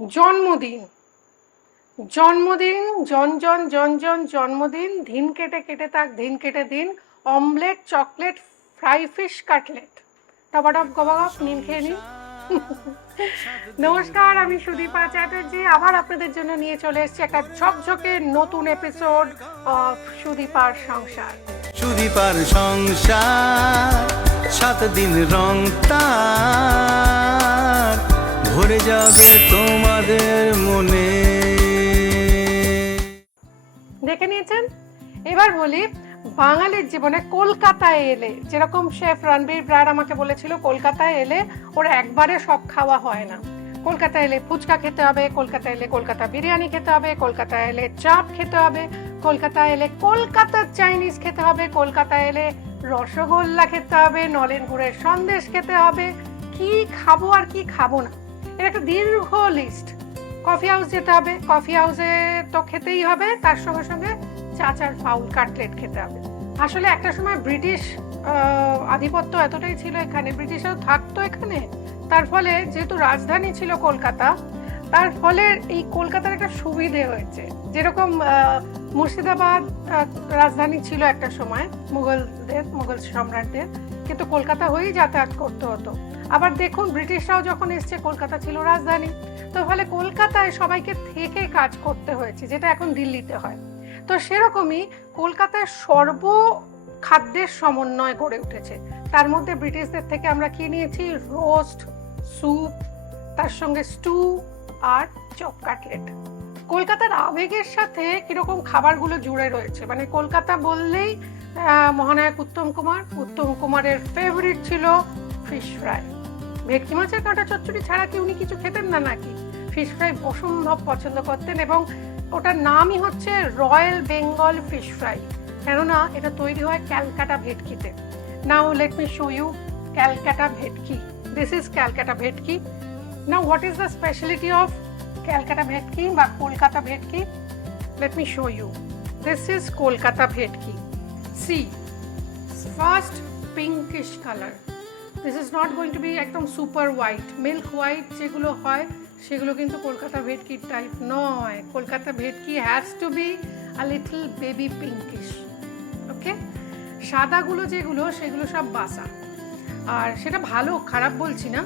জন্মদিন জন্মদিন জন জন জন জন জন্মদিন, দিন কেটে কেটে তাক দিন কেটে দিন, omelette, chocolate, fry fish, cutlet, টপাটপ গবাগপ নিন খেয়ে নিন। নমস্কার, আমি সুদীপা চ্যাটার্জি আবার আপনাদের জন্য নিয়ে চলে এসেছি একটা ঝকঝকে নতুন এপিসোড অফ সুদীপার সংসার। সুদীপার সংসার, 7 দিন রং তার ভরে যাবে তোমাদের মনে। দেখে নিয়েছেন? এবার বলি, বাঙালির জীবনে কলকাতায় এলে, যেরকম শেফ রণবীর ব্রার আমাকে বলেছিল, কলকাতায় এলে ওর একবারে সব খাওয়া হয় না। কলকাতা এলে ফুচকা খেতে হবে, কলকাতা এলে কলকাতা বিরিয়ানি খেতে হবে, কলকাতা এলে চাপ খেতে হবে, কলকাতা এলে কলকাতার চাইনিজ খেতে হবে, কলকাতা এলে রসগোল্লা খেতে হবে, নলেন গুড়ের সন্দেশ খেতে হবে। কি খাবো আর কি খাবো না, এর একটা দীর্ঘ লিস্ট। কফি হাউস যেতে হবে, কফি হাউসে তো খেতেই হবে, তার সঙ্গে সঙ্গে চাচার ফাউল কাটলেট খেতে হবে। আসলে একটা সময় ব্রিটিশ আধিপত্য এতটাই ছিল এখানে, ব্রিটিশরাও থাকতো এখানে, তার ফলে যেহেতু রাজধানী ছিল কলকাতা, তার ফলে এই কলকাতার একটা সুবিধে হয়েছে। যেরকম মুর্শিদাবাদ রাজধানী ছিল একটা সময় মুঘল সম্রাটদের, কিন্তু কলকাতা হয়েই যাতায়াত করতে হতো। আবার দেখুন, ব্রিটিশরাও যখন এসছে, কলকাতা ছিল রাজধানী, তো ফলে কলকাতায় সবাইকে থেকে কাজ করতে হয়েছে, যেটা এখন দিল্লিতে হয়। তো সেরকমই কলকাতায় খাদ্যের সমন্বয় গড়ে উঠেছে। তার মধ্যে ব্রিটিশদের থেকে আমরা কি নিয়েছি? রোস্ট, স্যুপ, তার সঙ্গে স্টু আর চপ কাটলেট। কলকাতার আবেগের সাথে কিরকম খাবারগুলো জুড়ে রয়েছে, মানে কলকাতা বললেই মহানায়ক উত্তম কুমারের ফেভারিট ছিল ফিশ ফ্রাই। ভেটকি মাছের কাঁটা চচ্চড়ি ছাড়া কি উনি কিছু খেতেন না নাকি? ফিশ ফ্রাই অসম্ভব পছন্দ করতেন, এবং ওটার নামই হচ্ছে রয়্যাল বেঙ্গল ফিশ ফ্রাই, কেননা এটা তৈরি হয় ক্যালকাটা ভেটকিতে। Now let me show you Calcutta bhetki. This is Calcutta bhetki. Now what is the specialty of Calcutta bhetki বা Kolkata bhetki? Let me show you. This is Kolkata bhetki. See, first pinkish colour. This is not going to be একদম super white, milk white যেগুলো হয় সেগুলো কিন্তু Kolkata ভেটকির type নয়। Kolkata bhetki has to be a little baby pinkish. Okay, সাদাগুলো যেগুলো সেগুলো সব বাসা, আর সেটা ভালো খারাপ বলছি না।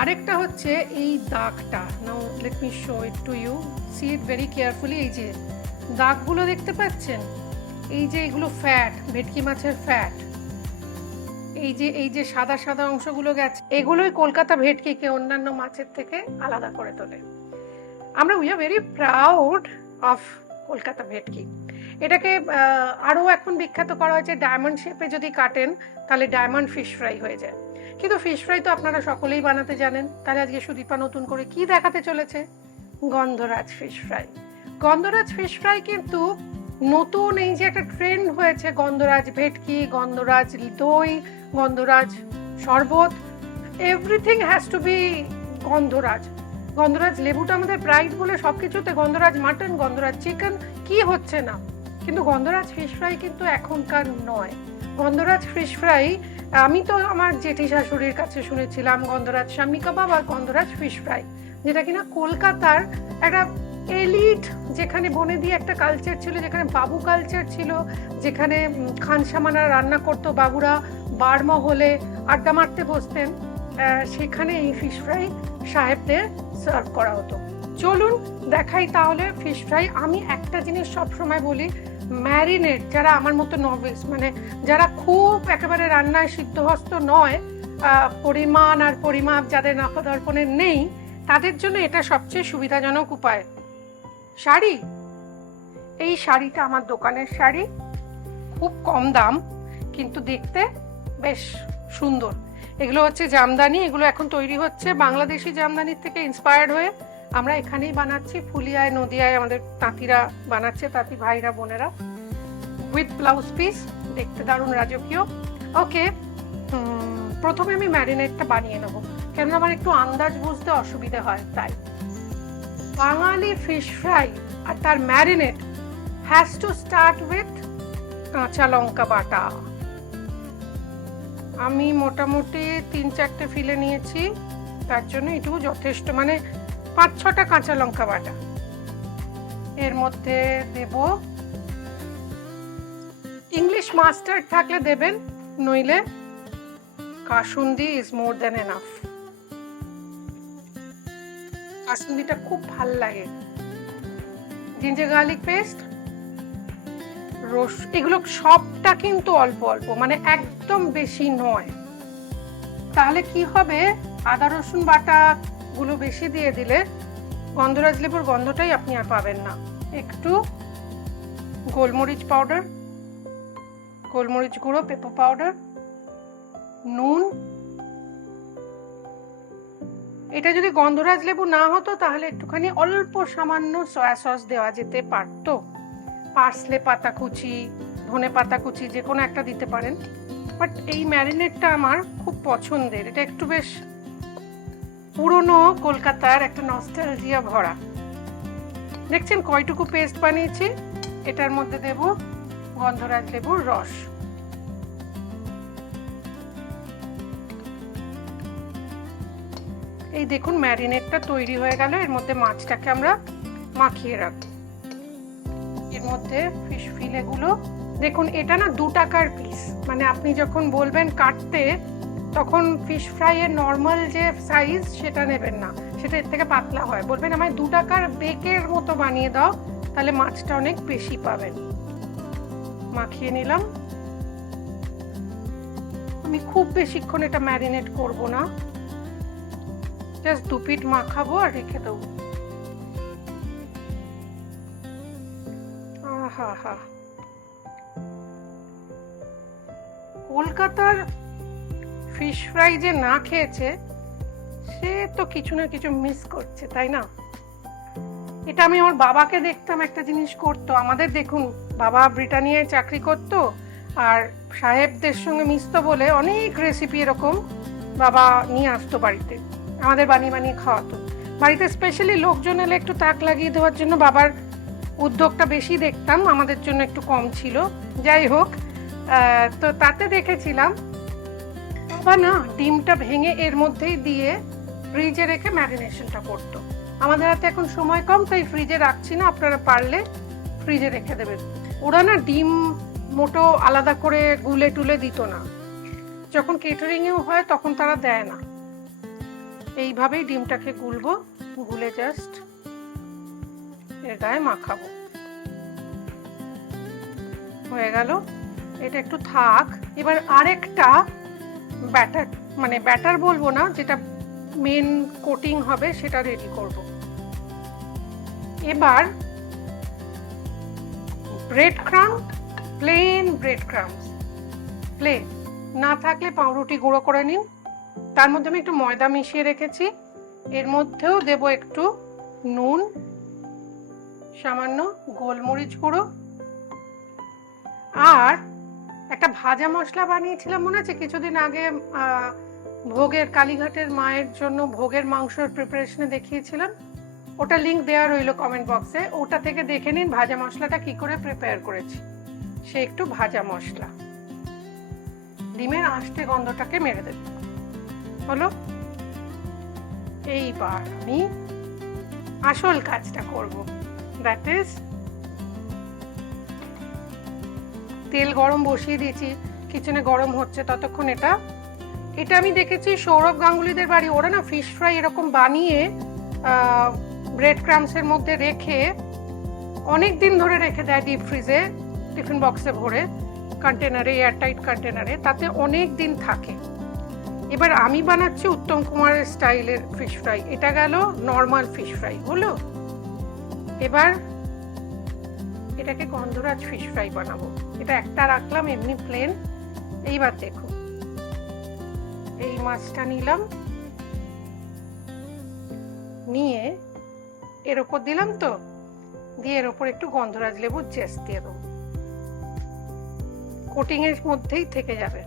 আরেকটা হচ্ছে এই দাগটা। Now let me show it to you, see it very carefully. এই যে দাগগুলো দেখতে পাচ্ছেন, এই যে এগুলো ফ্যাট, ভেটকি মাছের ফ্যাট। এই যে সাদা সাদা অংশগুলো গেছে, এগুলোই কলকাতা ভেটকিকে অন্যান্য মাছের থেকে আলাদা করে তোলে। We are very proud of Kolkata ভেটকি। এটাকে আরও এখন বিখ্যাত করা হয়েছে, ডায়মন্ড শেপে যদি কাটেন তাহলে ডায়মন্ড ফিশ ফ্রাই হয়ে যায়। কিন্তু ফিশ ফ্রাই তো আপনারা সকলেই বানাতে জানেন, তাহলে আজকে সুদীপা নতুন করে কি দেখাতে চলেছে? গন্ধরাজ ফিশ ফ্রাই। গন্ধরাজ ফিশ ফ্রাই কিন্তু নতুন, এই যে একটা ট্রেন্ড হয়েছে, গন্ধরাজ ভেটকি, গন্ধরাজ দই, গন্ধরাজ শরবত, এভরিথিং হ্যাজ টু বি গন্ধরাজ। গন্ধরাজ লেবুটা আমাদের ব্রাইট বলে সব কিছুতে, গন্ধরাজ মাটন, গন্ধরাজ চিকেন, কি হচ্ছে না? কিন্তু গন্ধরাজ ফিশ ফ্রাই কিন্তু এখনকার নয়। গন্ধরাজ ফিশ ফ্রাই আমি তো আমার জেঠি শাশুড়ির কাছে শুনেছিলাম গন্ধরাজ শামি কাবাব আর গন্ধরাজ ফিশ ফ্রাই, যেটা কিনা কলকাতার একটা এলিট, যেখানে বনে দিয়ে একটা কালচার ছিল, যেখানে বাবু কালচার ছিল, যেখানে খানসামানা রান্না করতো বাবুরা, বার মহলে আড্ডা মারতে বসতেন, সেখানে এই ফিশ ফ্রাই সাহেবদের সার্ভ করা হতো। চলুন দেখাই তাহলে ফিশ ফ্রাই। আমি একটা জিনিস সবসময় বলি, ম্যারিনেট যারা আমার মতো নভিস, মানে যারা খুব একেবারে রান্নায় সিদ্ধহস্ত নয়, পরিমাণ আর পরিমাপ যাদের নাকদর্পণের নেই, তাদের জন্য এটা সবচেয়ে সুবিধাজনক উপায়। শাড়ি, এই শাড়িটা আমার দোকানের শাড়ি, খুব কম দাম কিন্তু দেখতে বেশ সুন্দর। এগুলো হচ্ছে জামদানি, এগুলো এখন তৈরি হচ্ছে বাংলাদেশি জামদানির থেকে ইন্সপায়ার্ড হয়ে। আমরা এখানেই বানাচ্ছি, ফুলিয়ায় নদিয়ায় আমাদের তাঁতিরা বানাচ্ছে, তাঁতি ভাইরা বোনেরা, উইথ ব্লাউজ পিস, দেখতে দারুণ রাজকীয়। ওকে, প্রথমে আমি ম্যারিনেটটা বানিয়ে নেবো, কেননা আমার একটু আন্দাজ বুঝতে অসুবিধে হয়। তাই বাঙালি ফিশ ফ্রাই আর তার marinate has to start with কাঁচা লঙ্কা বাটা। আমি মোটামুটি 3-4টে ফিলে নিয়েছি, তার জন্য এটুকু যথেষ্ট। মানে 5-6টা কাঁচা লঙ্কা বাটা। এর মধ্যে দেব ইংলিশ মাস্টার্ড থাকলে দেবেন, নইলে kasundi is more than enough. কাসুন্দিটা খুব ভাল লাগে। জিঞ্জার গার্লিক পেস্ট, এগুলো সবটা কিন্তু অল্প অল্প, মানে একদম বেশি নয়। তাহলে কি হবে, আদা রসুন বাটা গুলো বেশি দিয়ে দিলে গন্ধরাজ লেবুর গন্ধটাই আপনি আর পাবেন না। একটু গোলমরিচ পাউডার, গোলমরিচ গুঁড়ো, পেপার পাউডার, নুন। এটা যদি গন্ধরাজ লেবু না হতো তাহলে একটুখানি অল্প সামান্য সয়া সস দেওয়া যেতে পারতো। পার্সলে পাতা কুচি, ধনে পাতা কুচি, যে কোনো একটা দিতে পারেন। বাট এই ম্যারিনেটটা আমার খুব পছন্দের। এটা একটু বেশ পুরনো কলকাতার একটা নস্টালজিয়া ভরা। দেখছেন কয়টুকু পেস্ট বানিয়েছি। এটার মধ্যে দেব গন্ধরাজ লেবুর রস। এই দেখুন ম্যারিনেটটা তৈরি হয়ে গেল। এর মধ্যে মাছটাকে আমরা মাখিয়ে রাখবো। এর মধ্যে ফিশ ফিলেগুলো দেখুন, এটা না 2 টাকার পিস, মানে আপনি যখন বলবেন কাটতে তখন ফিশ ফ্রাই এর নর্মাল যে সাইজ সেটা নেবেন না, সেটা এর থেকে পাতলা হয়। বলবেন আমায় 2 টাকার বেকের মতো বানিয়ে দাও, তাহলে মাছটা অনেক বেশি পাবেন। মাখিয়ে নিলাম। আমি খুব বেশিক্ষণ এটা ম্যারিনেট করব না, জাস্ট 2 পিট মাখাবো আর রেখে দেবো। আহা, কলকাতার ফিশ ফ্রাই যে না খেয়েছে সে তো কিছু না কিছু মিস করছে, তাই না? এটা আমি আমার বাবাকে দেখতাম একটা জিনিস করতো। আমাদের দেখুন, বাবা ব্রিটানিয়ায় চাকরি করতো আর সাহেবদের সঙ্গে মিশতো বলে অনেক রেসিপি এরকম বাবা নিয়ে আসতো বাড়িতে, আমাদের বানিয়ে বানিয়ে খাওয়াতো। বাড়িতে স্পেশালি লোকজন এলে একটু তাক লাগিয়ে দেওয়ার জন্য বাবার উদ্যোগটা বেশি দেখতাম, আমাদের জন্য একটু কম ছিল। যাই হোক, তো তাতে দেখেছিলাম বাবা না ডিমটা ভেঙে এর মধ্যেই দিয়ে ফ্রিজে রেখে ম্যারিনেশনটা করতো। আমাদের হাতে এখন সময় কম, তাই ফ্রিজে রাখছি না, আপনারা পারলে ফ্রিজে রেখে দেবেন। ওরা না ডিম মোটো আলাদা করে গুলে টুলে দিত না, যখন কেটারিংয়েও হয় তখন তারা দেয় না। এইভাবেই ডিমটাকে গুলবো, গুলে জাস্ট এর গায়ে মাখাবো। হয়ে গেল, এটা একটু থাক। এবার আরেকটা ব্যাটার, মানে ব্যাটার বলবো না, যেটা মেন কোটিং হবে সেটা রেডি করব। এবার bread crumb, plain bread crumbs, plain না থাকলে পাউরুটি গুঁড়ো করে নিন। তার মধ্যে আমি একটু ময়দা মিশিয়ে রেখেছি। এর মধ্যেও দেব একটু নুন, সামান্য গোলমরিচ গুঁড়ো, আর একটা ভাজা মশলা বানিয়েছিলাম মনে আছে কিছুদিন আগে, ভোগের, কালীঘাটের মায়ের জন্য ভোগের মাংসের প্রিপারেশনে দেখিয়েছিলাম। ওটা লিংক দেওয়া রইলো কমেন্ট বক্সে, ওটা থেকে দেখে নিন ভাজা মশলাটা কি করে প্রিপেয়ার করেছি। সে একটু ভাজা মশলা ডিমের আঁশটে গন্ধটাকে মেরে দেবে। হলো, এইবার আমি আসল কাজটা করব, দ্যাট ইজ তেল গরম বসিয়ে দিয়েছি, কিচেনে গরম হচ্ছে ততক্ষণ। এটা আমি দেখেছি সৌরভ গাঙ্গুলিদের বাড়ি, ওরা না ফিশ ফ্রাই এরকম বানিয়ে ব্রেড ক্রাম্বসের মধ্যে রেখে অনেক দিন ধরে রেখে দেয় ডিপ ফ্রিজে, টিফিন বক্সে ভরে, কন্টেনারে, এয়ারটাইট কন্টেনারে, তাতে অনেক দিন থাকে। এবার আমি বানাচ্ছি উত্তম কুমারের স্টাইলের ফিশ ফ্রাই। এটা গেল নর্মাল ফিশ ফ্রাই হলো। এবার এটাকে গন্ধরাজ ফিশ ফ্রাই বানাবো। এটা একটা রাখলাম এমনি প্লেন। এইবার দেখো, এই মাছটা নিলাম, নিয়ে এর ওপর দিলাম, তো দিয়ে এর ওপর একটু গন্ধরাজ লেবুর জেস্ট দিয়ে দেবো। কোটিং এর মধ্যেই থেকে যাবে।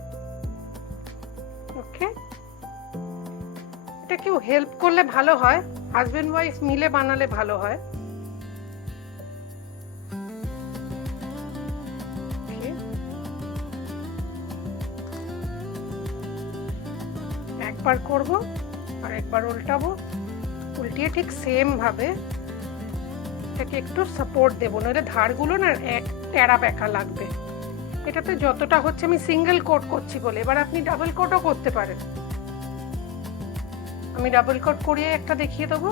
ওকে, এটা কেউ হেল্প করলে ভালো হয়, হাজবেন্ড ওয়াইফ মিলে বানালে ভালো হয়। একবার করব আর একবার উল্টাবো, উল্টিয়ে ঠিক সেম ভাবে এটাকে একটু সাপোর্ট দেবো, নইলে ধারগুলো না এক টেরা বেঁকা লাগবে। এটাতে যতটা হচ্ছে আমি সিঙ্গেল কোট করছি বলে, এবার আপনি ডাবল কোটও করতে পারেন। আমি ডাবল কোট করিয়ে একটা দেখিয়ে দেবো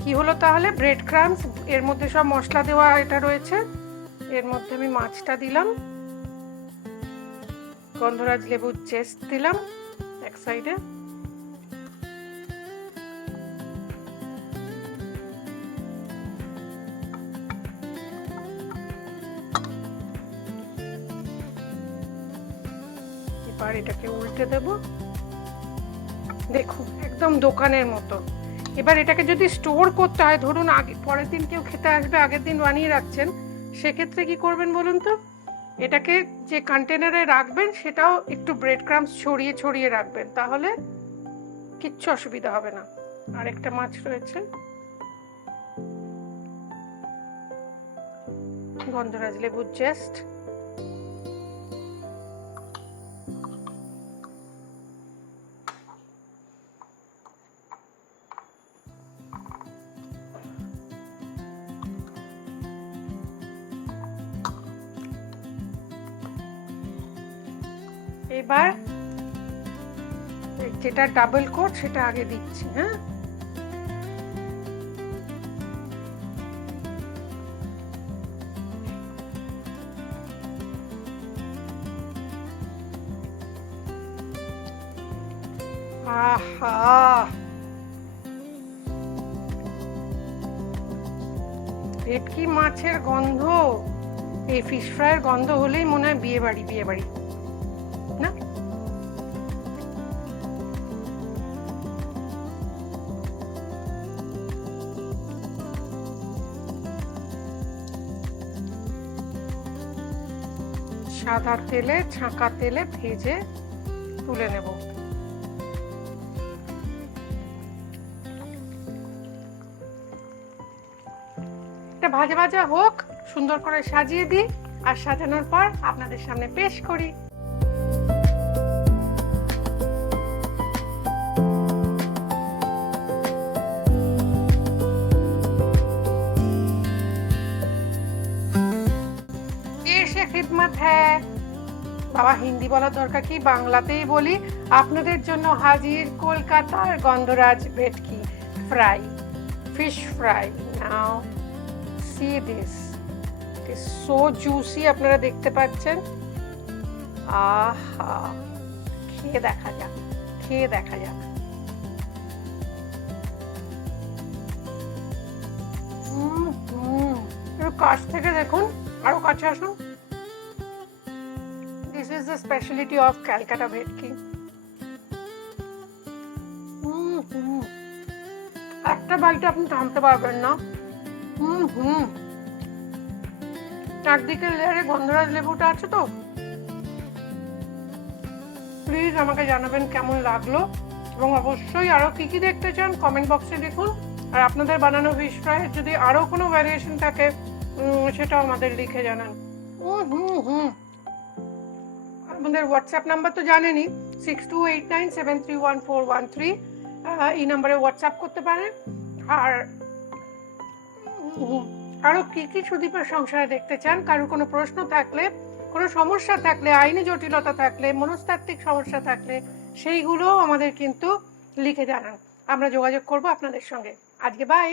কি হলো। তাহলে ব্রেড ক্রাম্বস, এর মধ্যে সব মশলা দেওয়া এটা রয়েছে, এর মধ্যে আমি মাছটা দিলাম, গন্ধরাজ লেবুর জেস্ট দিলাম এক সাইডে, এবার এটাকে উল্টে দেব। দেখুন একদম দোকানের মতো। এবার এটাকে যদি স্টোর করতে হয়, ধরুন আগে পরের দিন কেউ খেতে আসবে, আগের দিন বানিয়ে রাখছেন, সেক্ষেত্রে কি করবেন বলুন তো, এটাকে যে কন্টেনারে রাখবেন সেটাও একটু ব্রেড ক্রাম্বস ছড়িয়ে ছড়িয়ে রাখবেন, তাহলে কিচ্ছু অসুবিধা হবে না। আরেকটা মাছ রয়েছে, গন্ধরাজ লেবুর জেস্ট, এবার যেটা ডাবল কোট সেটা আগে দিচ্ছি। হ্যাঁ, আহা, ভেটকি মাছের গন্ধ, এই ফিশ ফ্রাইয়ের গন্ধ হলেই মনে হয় বিয়ে বাড়ি বিয়ে বাড়ি না। সাদা তেলে, ছাঁকা তেলে ভেজে তুলে নেব। এটা ভাজা ভাজা হোক, সুন্দর করে সাজিয়ে দিই, আর সাজানোর পর আপনাদের সামনে পেশ করি। পেশে খিদমত হ্যায়, বাবা হিন্দি বলার দরকার কি, বাংলাতেই বলি। আপনাদের জন্য হাজির কলকাতার গন্ধরাজ ভেটকি fry, fish fry. Now see this, it is so juicy, আপনারা দেখতে পাচ্ছেন। আহা, খেয়ে দেখা যাক, খেয়ে দেখা যাক। একটু কাছ থেকে দেখুন, আরো কাছে আসুন। This is the specialty of Calcutta ভেটকি। একটা বাইটে আপনি থামতে পারবেন না। চারদিকে লেয়ারে গন্ধরাজ লেবুটা আছে তো। প্লিজ আমাকে জানাবেন কেমন লাগলো, এবং অবশ্যই আরো কি কি দেখতে চান কমেন্ট বক্সে লিখুন। আর আপনাদের বানানো ফিশ ফ্রাই যদি আরো কোনো ভ্যারিয়েশন থাকে সেটাও আমাদের লিখে জানান। আমাদের হোয়াটসঅ্যাপ নাম্বার তো জানেনই, 6289731413। এই নাম্বারে হোয়াটসঅ্যাপ করতে পারেন। আর আরো কি কি সুদীপের সংসারে দেখতে চান, কারো কোনো প্রশ্ন থাকলে, কোনো সমস্যা থাকলে, আইনি জটিলতা থাকলে, মনস্তাত্ত্বিক সমস্যা থাকলে, সেইগুলো আমাদের কিন্তু লিখে জানান, আমরা যোগাযোগ করব আপনাদের সঙ্গে। আজকে বাই।